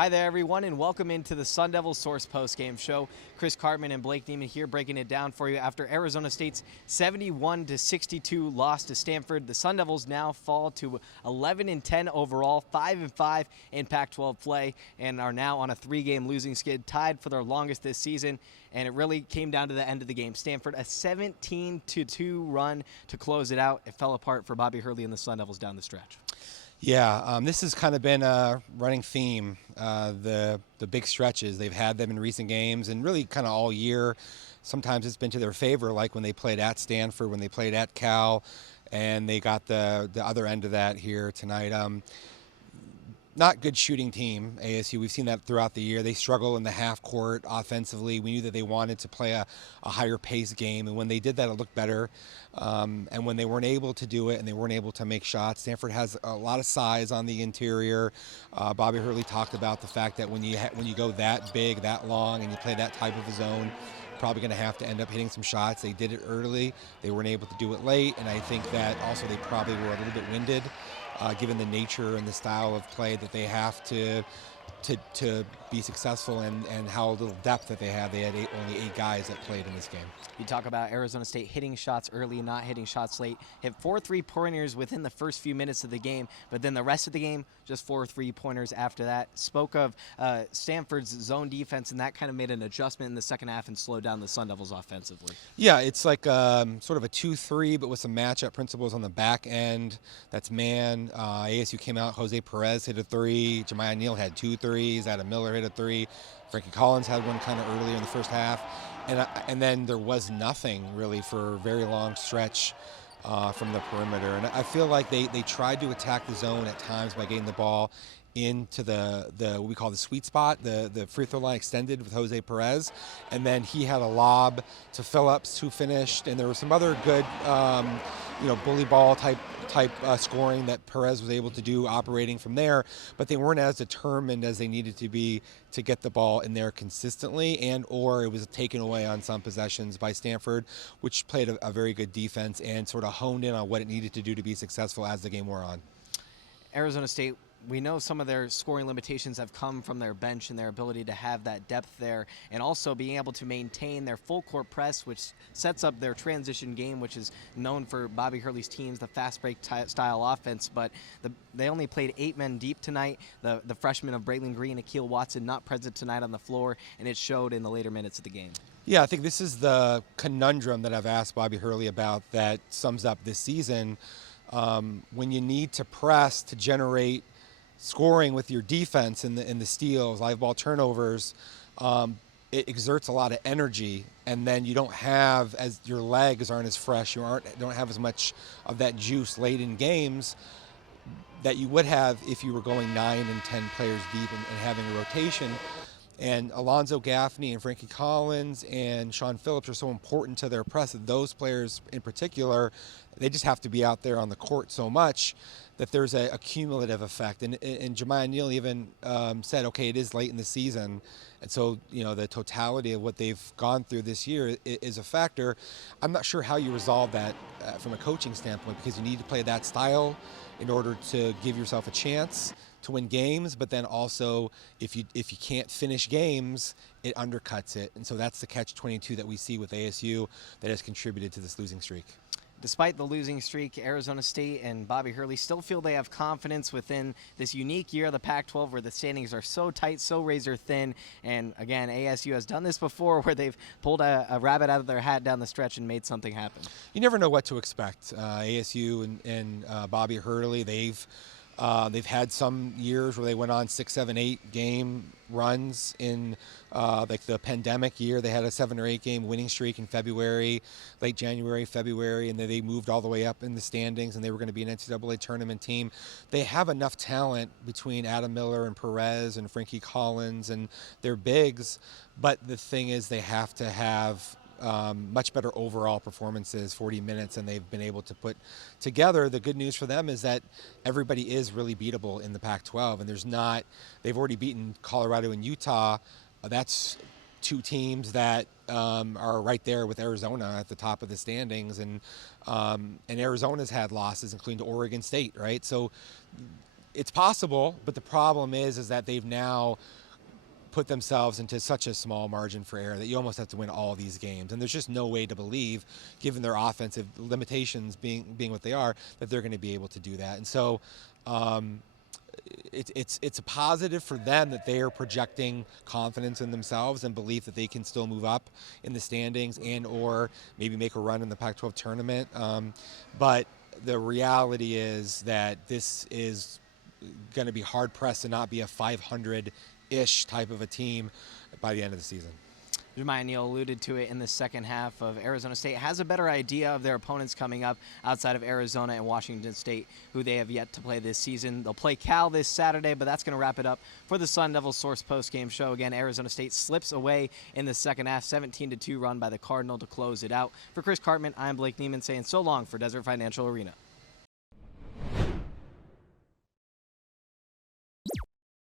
Hi there, everyone, and welcome into the SunDevilSource Postgame Show. Chris Cartman and Blake Neiman here breaking it down for you. After Arizona State's 71-62 loss to Stanford, the Sun Devils now fall to 11-10 overall, 5-5 in Pac-12 play, and are now on a 3-game losing skid, tied for their longest this season. And it really came down to the end of the game. Stanford, a 17-2 run to close it out. It fell apart for Bobby Hurley and the Sun Devils down the stretch. Yeah, this has kind of been a running theme, the big stretches. They've had them in recent games and really kind of all year. Sometimes it's been to their favor, like when they played at Stanford, when they played at Cal, and they got the other end of that here tonight. Not good shooting team, ASU. We've seen that throughout the year. They struggle in the half court offensively. We knew that they wanted to play a higher pace game, and when they did that, it looked better. And when they weren't able to do it and they weren't able to make shots, Stanford has a lot of size on the interior. Bobby Hurley talked about the fact that when you go that big, that long, and you play that type of a zone, probably going to have to end up hitting some shots. They did it early. They weren't able to do it late, and I think that also they probably were a little bit winded. Given the nature and the style of play that they have to be successful and how little depth that they have. They had only 8 guys that played in this game. You talk about Arizona State hitting shots early, not hitting shots late. Hit 4 3-pointers within the first few minutes of the game, but then the rest of the game, just 4 3-pointers after that. Spoke of Stanford's zone defense, and that kind of made an adjustment in the second half and slowed down the Sun Devils offensively. Yeah, it's like sort of a 2-3, but with some matchup principles on the back end. That's man. ASU came out. Jose Perez hit a 3. Jemiah Neal had 2 threes. Adam Miller hit a 3. Frankie Collins had one kind of earlier in the first half. And then there was nothing really for a very long stretch from the perimeter. And I feel like they tried to attack the zone at times by getting the ball into the what we call the sweet spot, the free throw line extended with Jose Perez, and then he had a lob to Phillips who finished, and there was some other good bully ball type scoring that Perez was able to do operating from there, but they weren't as determined as they needed to be to get the ball in there consistently, and or it was taken away on some possessions by Stanford, which played a very good defense and sort of honed in on what it needed to do to be successful as the game wore on. Arizona State, we know some of their scoring limitations have come from their bench and their ability to have that depth there, and also being able to maintain their full court press, which sets up their transition game, which is known for Bobby Hurley's teams, the fast break style offense. But they only played 8 men deep tonight. The freshmen of Braylon Green, Akeel Watson, not present tonight on the floor, and it showed in the later minutes of the game. Yeah, I think this is the conundrum that I've asked Bobby Hurley about that sums up this season. When you need to press to generate scoring with your defense and the steals, live ball turnovers, it exerts a lot of energy, and then you don't have, as your legs aren't as fresh, don't have as much of that juice late in games that you would have if you were going 9 and 10 players deep and having a rotation. And Alonzo Gaffney and Frankie Collins and Sean Phillips are so important to their press. Those players in particular, they just have to be out there on the court so much that there's a cumulative effect. And Jemiah Neal even said, okay, it is late in the season, and so the totality of what they've gone through this year is a factor. I'm not sure how you resolve that from a coaching standpoint, because you need to play that style in order to give yourself a chance to win games, but then also if you can't finish games, it undercuts it. And so that's the catch-22 that we see with ASU that has contributed to this losing streak. Despite the losing streak, Arizona State and Bobby Hurley still feel they have confidence within this unique year of the Pac-12 where the standings are so tight, so razor thin. And again, ASU has done this before where they've pulled a rabbit out of their hat down the stretch and made something happen. You never know what to expect. ASU and Bobby Hurley, they've had some years where they went on 6, 7, 8 game runs in like the pandemic year. They had a 7 or 8 game winning streak in February, late January, February, and then they moved all the way up in the standings, and they were going to be an NCAA tournament team. They have enough talent between Adam Miller and Perez and Frankie Collins and their bigs, but the thing is they have to have much better overall performances, 40 minutes, and they've been able to put together. The good news for them is that everybody is really beatable in the Pac-12, and they've already beaten Colorado and Utah. That's 2 teams that are right there with Arizona at the top of the standings, and Arizona's had losses, including to Oregon State, right? So it's possible, but the problem is that they've now put themselves into such a small margin for error that you almost have to win all these games. And there's just no way to believe, given their offensive limitations being what they are, that they're going to be able to do that. And so it's a positive for them that they are projecting confidence in themselves and belief that they can still move up in the standings and or maybe make a run in the Pac-12 tournament. But the reality is that this is going to be hard-pressed to not be a 500-ish type of a team by the end of the season. Jeremiah Neal alluded to it in the second half. Of Arizona State has a better idea of their opponents coming up outside of Arizona and Washington State, who they have yet to play this season. They'll play Cal this Saturday, but that's going to wrap it up for the SunDevilSource postgame show. Again, Arizona State slips away in the second half, 17-2 run by the Cardinal to close it out. For Chris Cartman, I'm Blake Neiman saying so long for Desert Financial Arena.